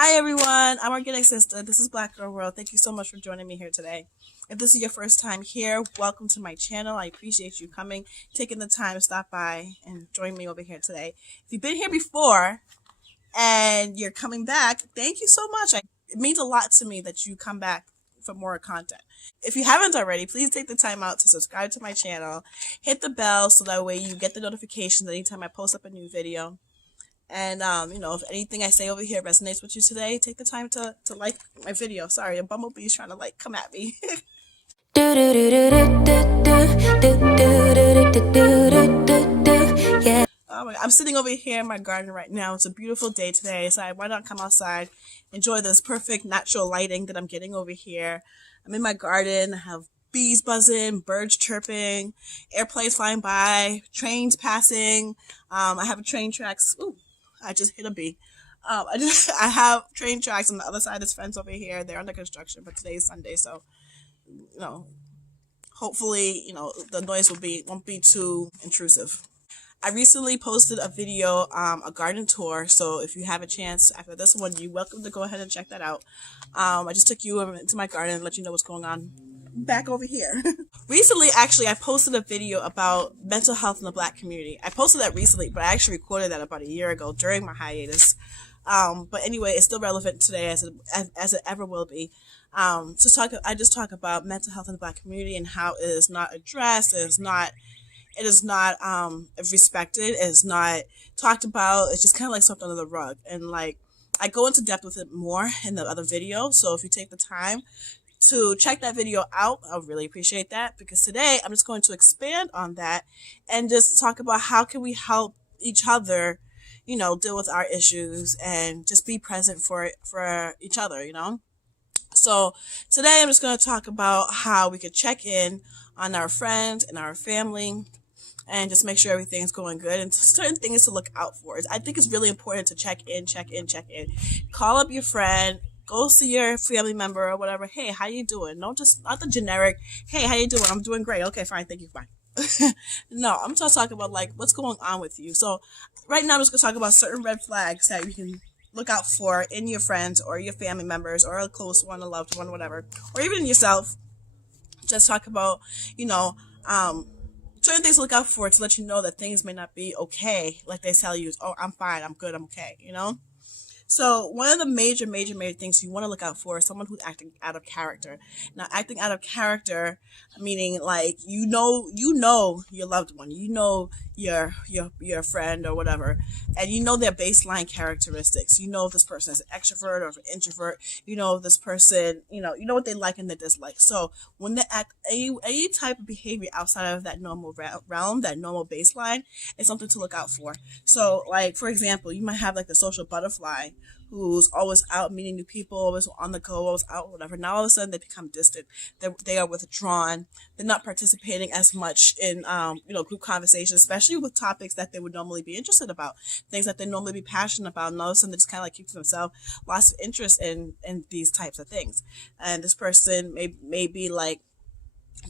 Hi everyone, I'm Organic Sister. This is Black Girl World. Thank you so much for joining me here today. If this is your first time here, welcome to my channel. I appreciate you coming, taking the time to stop by and join me over here today. If you've been here before and you're coming back, thank you so much. It means a lot to me that you come back for more content. If you haven't already, please take the time out to subscribe to my channel, hit the bell so that way you get the notifications anytime I post up a new video. And, if anything I say over here resonates with you today, take the time to like my video. Sorry, a bumblebee's trying to, come at me. I'm sitting over here in my garden right now. It's a beautiful day today, so why not come outside, enjoy this perfect natural lighting that I'm getting over here. I'm in my garden. I have bees buzzing, birds chirping, airplanes flying by, trains passing. I have train tracks. Ooh, I just hit a bee. I have train tracks on the other side of this fence over here. They're under construction, but today is Sunday, so you know, hopefully, the noise won't be too intrusive. I recently posted a video, a garden tour. So if you have a chance after this one, you're welcome to go ahead and check that out. I just took you into my garden and let you know what's going on back over here. Recently, actually, I posted a video about mental health in the Black community. I posted that recently, but I actually recorded that about a year ago during my hiatus. But anyway, it's still relevant today as it ever will be. I just talk about mental health in the Black community and how it is not addressed. It is not respected. It is not talked about. It's just kind of like swept under the rug. And I go into depth with it more in the other video. So if you take the time to check that video out, I really appreciate that, because today I'm just going to expand on that and just talk about how can we help each other, deal with our issues and just be present for each other, So today I'm just going to talk about how we could check in on our friends and our family and just make sure everything's going good and certain things to look out for. I think it's really important to check in. Call up your friend, go see your family member or whatever. Hey, how you doing? Not the generic, hey, how you doing? I'm doing great. Okay, fine. Thank you. Fine. No, I'm just talking about what's going on with you. So right now I'm just going to talk about certain red flags that you can look out for in your friends or your family members or a close one, a loved one, whatever, or even yourself. Just talk about, certain things to look out for to let you know that things may not be okay. Like they tell you, oh, I'm fine, I'm good, I'm okay, So one of the major things you want to look out for is someone who's acting out of character. Now, acting out of character, meaning your loved one, your friend or whatever, and their baseline characteristics. You know if this person is an extrovert or an introvert. You know if this person, you know what they like and they dislike. So when they act any type of behavior outside of that normal realm, that normal baseline, is something to look out for. So, for example, you might have the social butterfly who's always out meeting new people, always on the go, always out, whatever. Now all of a sudden they become distant. They are withdrawn. They're not participating as much in group conversations, especially with topics that they would normally be interested about, things that they normally be passionate about. And all of a sudden they just kind of keep to themselves, lost interest in these types of things. And this person may be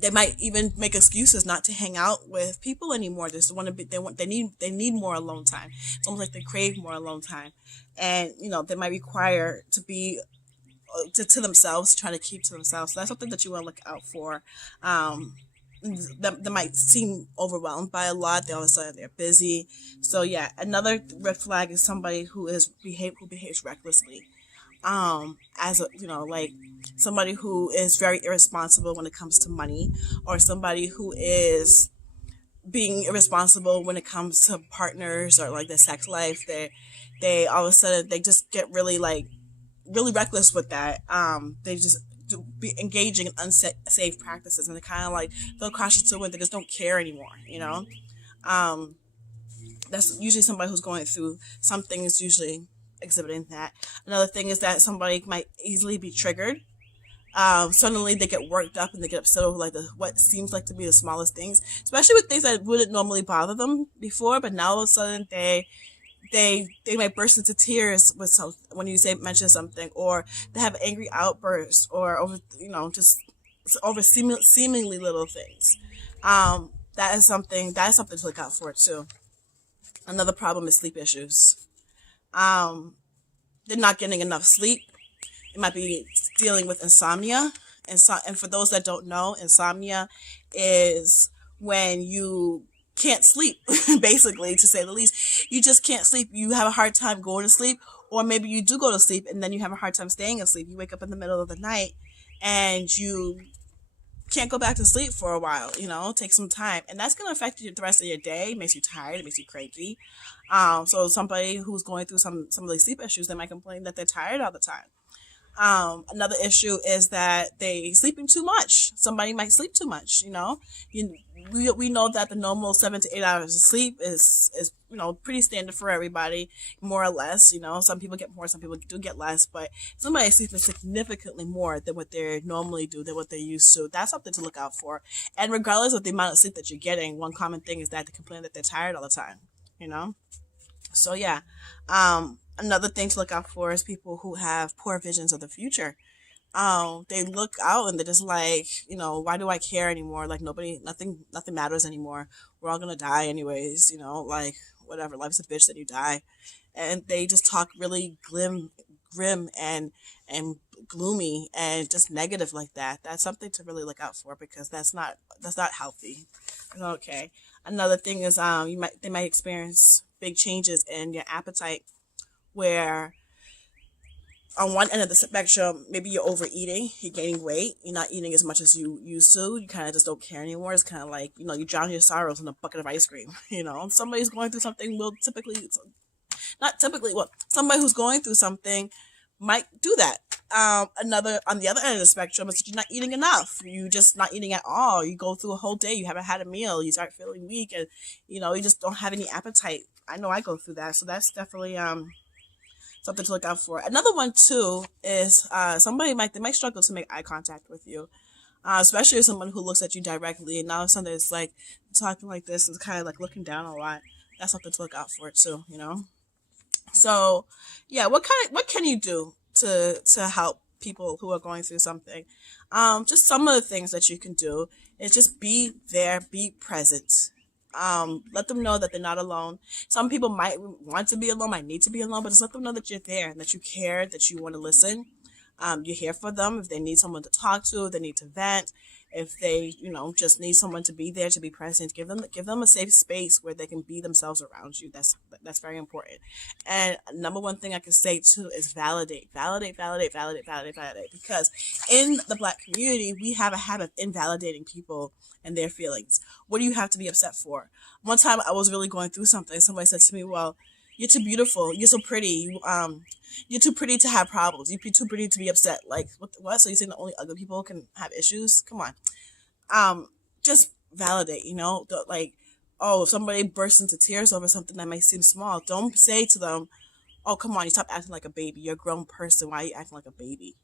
they might even make excuses not to hang out with people anymore. They just want to be. They need more alone time. It's almost like they crave more alone time, and they might require to be to themselves, trying to keep to themselves. So that's something that you want to look out for. They might seem overwhelmed by a lot. They all of a sudden they're busy. So yeah, another red flag is somebody who behaves recklessly. As somebody who is very irresponsible when it comes to money, or somebody who is being irresponsible when it comes to partners or their sex life. They all of a sudden they just get really really reckless with that. They just be engaging in unsafe practices, and they kind of they'll caution to when they just don't care anymore. That's usually somebody who's going through something, is usually exhibiting that. Another thing is that somebody might easily be triggered. Suddenly they get worked up and they get upset over what seems to be the smallest things, especially with things that wouldn't normally bother them before, but now all of a sudden they might burst into tears when you mention something, or they have angry outbursts, or over just over seemingly little things. That is something to look out for too. Another problem is sleep issues. they're not getting enough sleep. It might be dealing with insomnia. And for those that don't know, insomnia is when you can't sleep, basically, to say the least. You just can't sleep. You have a hard time going to sleep, or maybe you do go to sleep and then you have a hard time staying asleep. You wake up in the middle of the night and you can't go back to sleep for a while, take some time. And that's going to affect you the rest of your day. It makes you tired. It makes you cranky. So somebody who's going through some of these sleep issues, they might complain that they're tired all the time. Another issue is that they sleeping too much. Somebody might sleep too much. We know that the normal 7 to 8 hours of sleep is pretty standard for everybody, more or less. Some people get more, some people do get less, but somebody sleeping significantly more than what they normally do, than what they're used to. That's something to look out for. And regardless of the amount of sleep that you're getting, one common thing is that they complain that they're tired all the time. So yeah. Another thing to look out for is people who have poor visions of the future. They look out and they're just like, why do I care anymore? Like nothing matters anymore. We're all gonna die anyways. Like whatever. Life's a bitch. Then you die, and they just talk really grim and gloomy and just negative like that. That's something to really look out for, because that's not healthy. Okay. Another thing is they might experience big changes in your appetite, where on one end of the spectrum, maybe you're overeating, you're gaining weight, you're not eating as much as you used to, you kind of just don't care anymore. It's kind of like, you drown your sorrows in a bucket of ice cream. Somebody's going through something will somebody who's going through something might do that. Another on the other end of the spectrum is that you're not eating enough. You just not eating at all. You go through a whole day, you haven't had a meal, you start feeling weak, and you just don't have any appetite. I know I go through that, so that's definitely something to look out for. Another one too is somebody might struggle to make eye contact with you, especially if someone who looks at you directly, and now something is like talking like this is kind of like looking down a lot. That's something to look out for too. So yeah, what can you do to help people who are going through something? Just some of the things that you can do is just be there, be present. Let them know that they're not alone. Some people might want to be alone, might need to be alone, but just let them know that you're there and that you care, that you want to listen. You're here for them if they need someone to talk to, if they need to vent, if they, just need someone to be there, to be present. Give them a safe space where they can be themselves around you. That's very important. And number one thing I can say too is validate. Because in the Black community, we have a habit of invalidating people and their feelings. What do you have to be upset for? One time I was really going through something. Somebody said to me, well, you're too beautiful. You're so pretty. You're too pretty to have problems. You're too pretty to be upset. Like, what? So you're saying that only ugly people can have issues? Come on. Just validate, like, oh, if somebody bursts into tears over something that may seem small, don't say to them, oh, come on, you stop acting like a baby. You're a grown person. Why are you acting like a baby?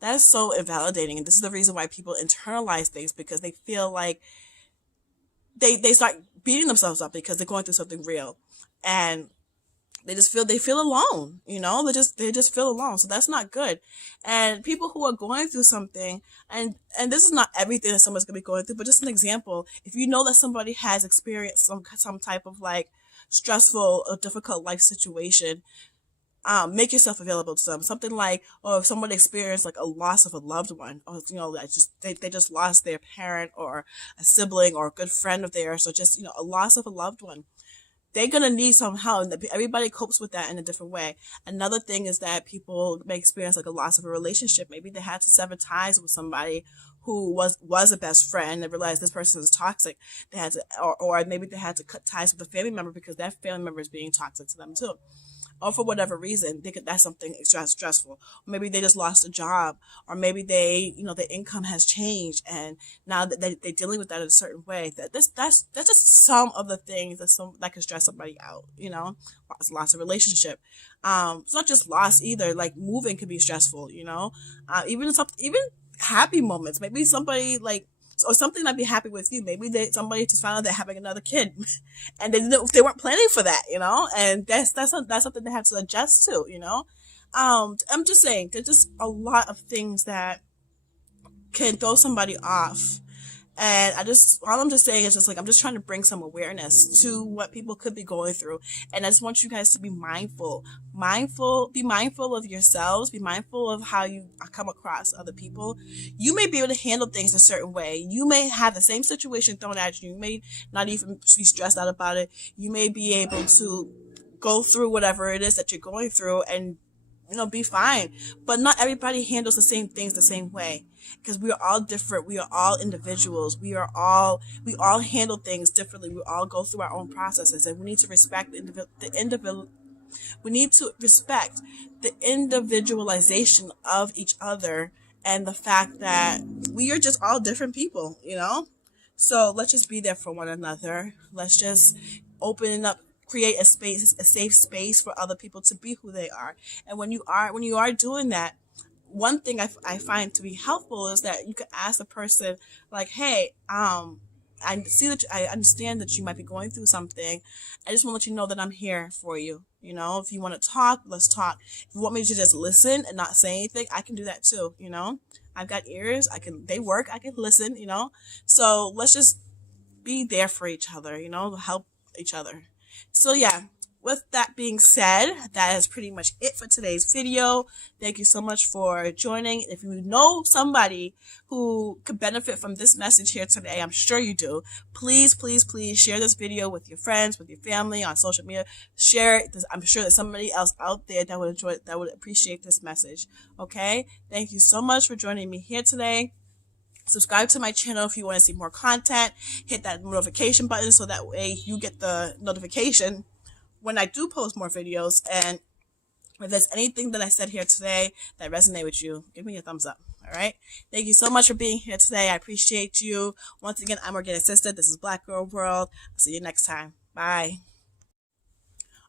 That is so invalidating. And this is the reason why people internalize things, because they feel like they start beating themselves up because they're going through something real. And they feel alone, they just feel alone. So that's not good. And people who are going through something, and this is not everything that someone's gonna be going through, but just an example. If you know that somebody has experienced some type of like stressful or difficult life situation, make yourself available to them. Something like, or if someone experienced like a loss of a loved one, or they just lost their parent or a sibling or a good friend of theirs, or just a loss of a loved one, they're going to need some help. And everybody copes with that in a different way. Another thing is that people may experience like a loss of a relationship. Maybe they had to sever ties with somebody who was a best friend and realized this person is toxic. They had to, or maybe they had to cut ties with a family member because that family member is being toxic to them too. Or for whatever reason, that's something stressful. Or maybe they just lost a job, or maybe their income has changed, and now that they're dealing with that in a certain way. That's just some of the things that can stress somebody out. Loss of relationship. It's not just loss either. Like moving can be stressful. Even happy moments. Maybe somebody or something might be happy with you. Maybe somebody just found out they're having another kid, and they weren't planning for that, and that's something they have to adjust to, I'm just saying there's just a lot of things that can throw somebody off, And all I'm just saying is just like, I'm just trying to bring some awareness to what people could be going through. And I just want you guys to be be mindful of yourselves, be mindful of how you come across other people. You may be able to handle things a certain way. You may have the same situation thrown at you. You may not even be stressed out about it. You may be able to go through whatever it is that you're going through and be fine. But not everybody handles the same things the same way, because we are all different. We are all individuals. We all handle things differently. We all go through our own processes, and we need to respect we need to respect the individualization of each other, and the fact that we are just all different people. So let's just be there for one another. Let's just open up, create a safe space for other people to be who they are. And when you are doing that, one thing I find to be helpful is that you could ask the person, like, hey, I understand that you might be going through something. I just want to let you know that I'm here for you. If you want to talk, let's talk. If you want me to just listen and not say anything, I can do that too. I've got ears. They work. I can listen. So let's just be there for each other, help each other. So yeah, with that being said, that is pretty much it for today's video. Thank you so much for joining. If you know somebody who could benefit from this message here today, I'm sure you do. Please, please, please share this video with your friends, with your family, on social media. Share it. I'm sure there's somebody else out there that would appreciate this message. Okay? Thank you so much for joining me here today. Subscribe to my channel if you want to see more content. Hit that notification button so that way you get the notification when I do post more videos. And if there's anything that I said here today that resonates with you, give me a thumbs up. All right. Thank you so much for being here today. I appreciate you. Once again, I'm Organic Sister. This is Black Girl World. I'll see you next time. Bye.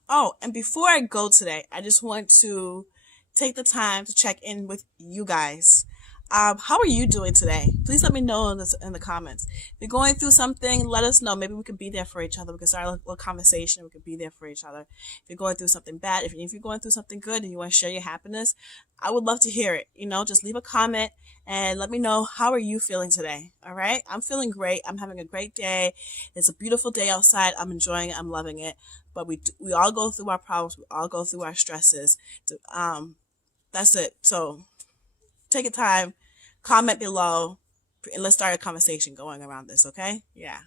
Oh, and before I go today, I just want to take the time to check in with you guys. How are you doing today? Please let me know in the comments. If you're going through something, let us know. Maybe we could be there for each other. We could start a little conversation. We could be there for each other. If you're going through something bad, if you're going through something good and you want to share your happiness, I would love to hear it. Just leave a comment and let me know, how are you feeling today? All right? I'm feeling great. I'm having a great day. It's a beautiful day outside. I'm enjoying it. I'm loving it. But we all go through our problems. We all go through our stresses. That's it. So take a time, comment below, and let's start a conversation going around this, okay? Yeah.